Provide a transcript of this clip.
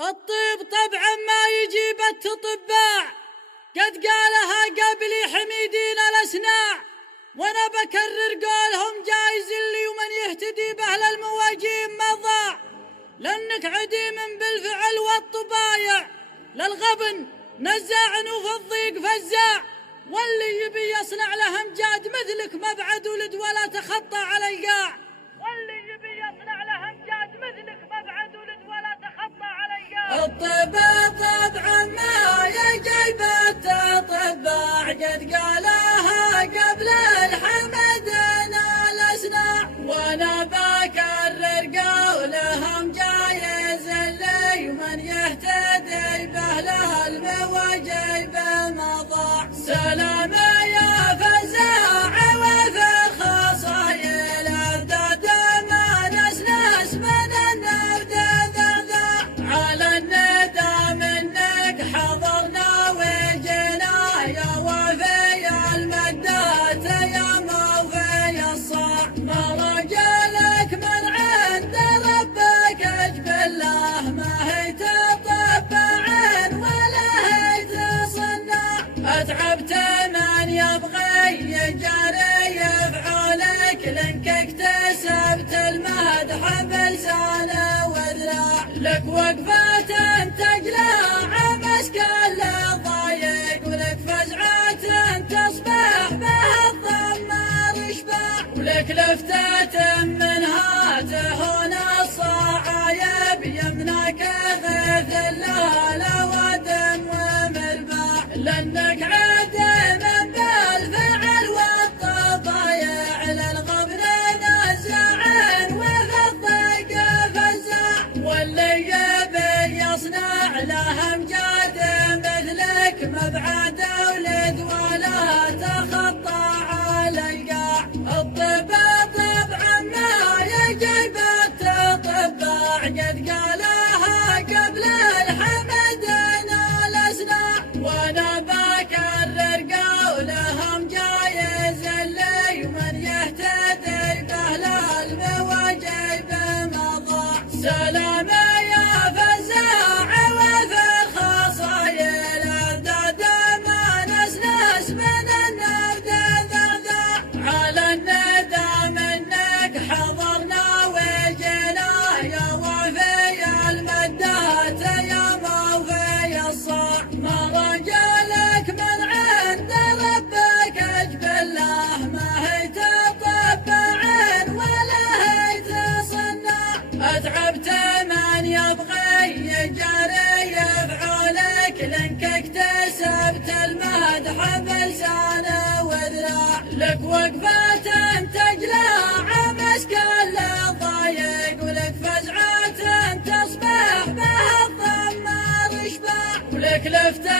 الطيب طبعا ما يجيب التطباع، قد قالها قبلي حميدين الأسناع، وانا بكرر قولهم جايز اللي ومن يهتدي به للمواجيم مضاع، لانك عديم بالفعل والطبايع، للغبن نزاع وفي الضيق فزاع، واللي يبي يصنع له امجاد مثلك مبعد ولد ولا تخطى على القاع، واللي يبي يصنع له امجاد مثلك مبعد ولد ولا تخطى على القاع. الطب طبعا ما يجيب التطباع، قد قالها قبل الحمدين الأسناع، وانا بكرر قولهم جايز اللي ومن يهتدي به له المواجب مضاع، سلام يا فزاع وفي الخصايل ابداد ما نسنس من النبد ذرذاع، على الندى منك حضرنا وجينا يا وفي المدات يا موفي الصاع، ما رجلك من عند ربك اجبله، ما هي تطبع ولا هي تصنع، اتعبت من يبغي يجاري يفعلك، لانك اكتسبت المدح بلسانه وذراع، لك وقفة تقلع مسك الضايق، ولك فزعة تصبح بها الضمار اشباع، ولك لفتة منها تهون الصعايب، يمناك غيث الليل ودم ومرباع، لانك عدم بالفعل والطبايع، للغبن نزاع وفي الضيق فزاع، واللي يبي يصنع له امجاد مثلك مبعد ولد ولا تخطى على القاع، الطب طبعا ما يجيب التطباع، قد قالها قبل الحمدين الأسناع، وانا بكرر قولهم جايز اللي ومن يهتدي به له المواجب مضاع، سلام يا فزاع وفي الخصايل ابداد ما نسنس من النبد ذرذاع، على الندى منك حضرنا وجينا يا وفي المدات يا موفي الصاع، ما رجلك من عند ربك اجبله، ما هي تطبع ولا هي تصنع، اتعبت من يبغي يجاري يفعلك، لانك اكتسبت المدح بلسانه وذراع، لك وقفة تقلع مسك الضايق، ولك فزعة تصبح بها الضمار اشباع، ولك لفتة